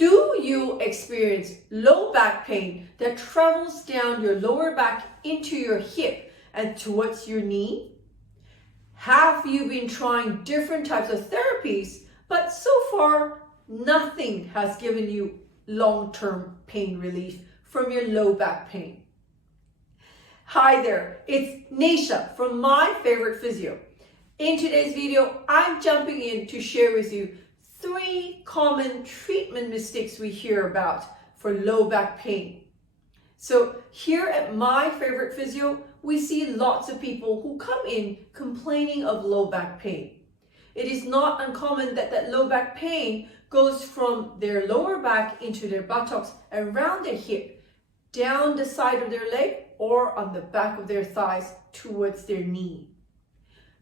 Do you experience low back pain that travels down your lower back into your hip and towards your knee? Have you been trying different types of therapies, but so far nothing has given you long-term pain relief from your low back pain? Hi there, it's Neesha from My Favourite Physio. In today's video, I'm jumping in to share with you 3 common treatment mistakes we hear about for low back pain. So here at My Favourite Physio, we see lots of people who come in complaining of low back pain. It is not uncommon that low back pain goes from their lower back into their buttocks, around their hip, down the side of their leg, or on the back of their thighs towards their knee.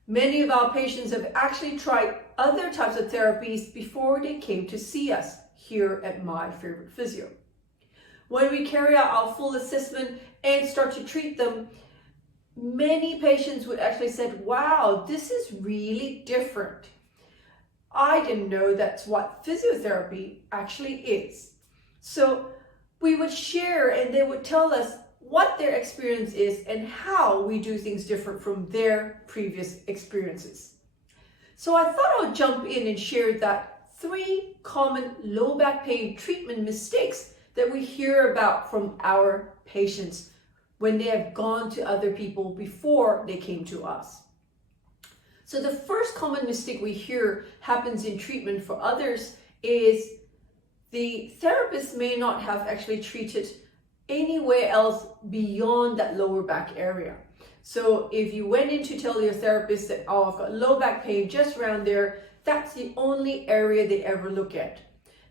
Many of our patients have actually tried other types of therapies before they came to see us here at My Favourite Physio. When we carry out our full assessment and start to treat them, many patients would actually say, wow, this is really different. I didn't know that's what physiotherapy actually is. So we would share and they would tell us what their experience is and how we do things different from their previous experiences. So I thought I would jump in and share that 3 common low back pain treatment mistakes that we hear about from our patients when they have gone to other people before they came to us. So the first common mistake we hear happens in treatment for others is the therapist may not have actually treated anywhere else beyond that lower back area. So if you went in to tell your therapist that, oh, I've got low back pain just around there, that's the only area they ever look at.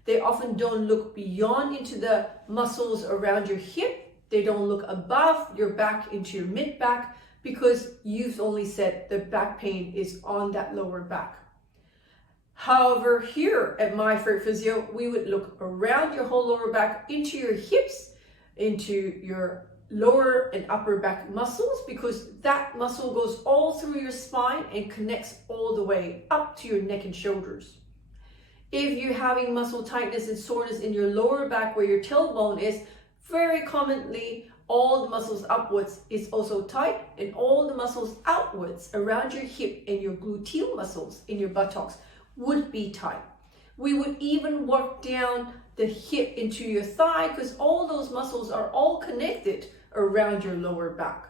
They often don't look beyond into the muscles around your hip. They don't look above your back into your mid back because you've only said the back pain is on that lower back. However, here at My Favourite Physio, we would look around your whole lower back into your hips, into your lower and upper back muscles, because that muscle goes all through your spine and connects all the way up to your neck and shoulders. If you're having muscle tightness and soreness in your lower back where your tailbone is, very commonly all the muscles upwards is also tight, and all the muscles outwards around your hip and your gluteal muscles in your buttocks would be tight. We would even work down the hip into your thigh because all those muscles are all connected around your lower back.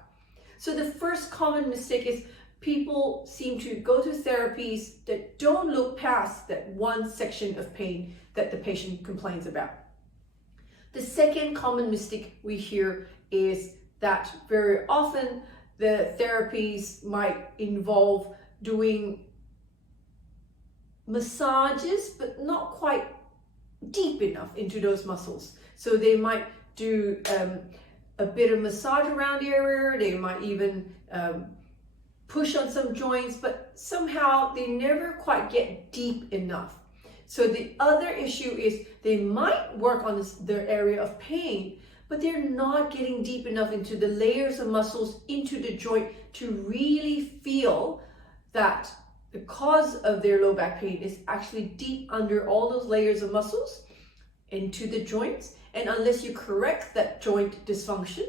So the first common mistake is people seem to go to therapies that don't look past that one section of pain that the patient complains about. The second common mistake we hear is that very often the therapies might involve doing massages, but not quite deep enough into those muscles. So they might do a bit of massage around the area, they might even push on some joints, but somehow they never quite get deep enough. So the other issue is they might work on their area of pain, but they're not getting deep enough into the layers of muscles into the joint to really feel that the cause of their low back pain is actually deep under all those layers of muscles into the joints. And unless you correct that joint dysfunction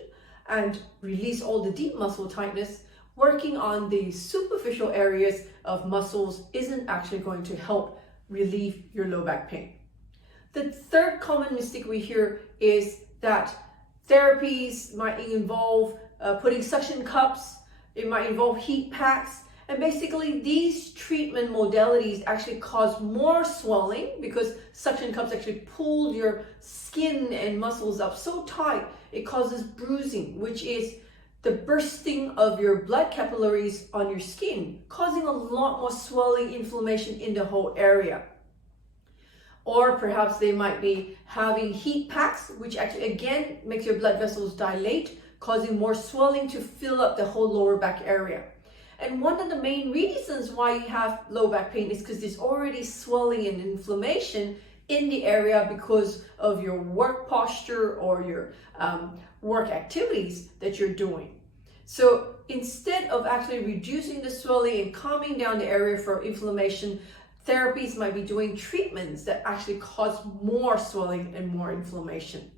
and release all the deep muscle tightness, working on the superficial areas of muscles isn't actually going to help relieve your low back pain. The third common mistake we hear is that therapies might involve putting suction cups, it might involve heat packs, and basically these treatment modalities actually cause more swelling because suction cups actually pull your skin and muscles up so tight it causes bruising, which is the bursting of your blood capillaries on your skin, causing a lot more swelling, inflammation in the whole area. Or perhaps they might be having heat packs, which actually again makes your blood vessels dilate, causing more swelling to fill up the whole lower back area. And one of the main reasons why you have low back pain is because there's already swelling and inflammation in the area because of your work posture or your work activities that you're doing. So instead of actually reducing the swelling and calming down the area for inflammation, therapies might be doing treatments that actually cause more swelling and more inflammation.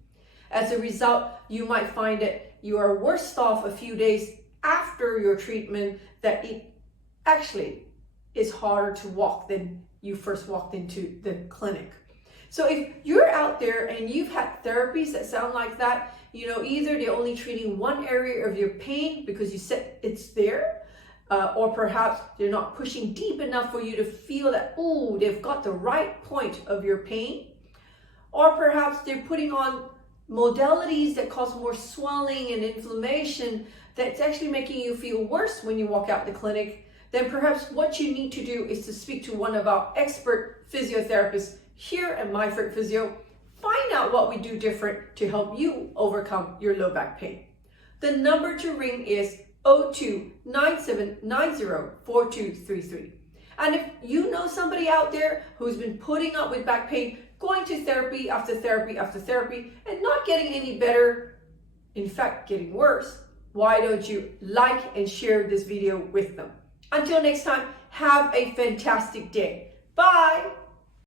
As a result, you might find that you are worse off a few days after your treatment, that it actually is harder to walk than you first walked into the clinic. So if you're out there and you've had therapies that sound like that, either they're only treating one area of your pain because you said it's there, or perhaps they're not pushing deep enough for you to feel that, oh, they've got the right point of your pain, or perhaps they're putting on modalities that cause more swelling and inflammation that's actually making you feel worse when you walk out the clinic, then perhaps what you need to do is to speak to one of our expert physiotherapists here at My Favourite Physio. Find out what we do different to help you overcome your low back pain. The number to ring is 02-9790-4233. And if you know somebody out there who's been putting up with back pain, going to therapy after therapy after therapy, and not getting any better, in fact getting worse, why don't you like and share this video with them? Until next time, have a fantastic day. Bye!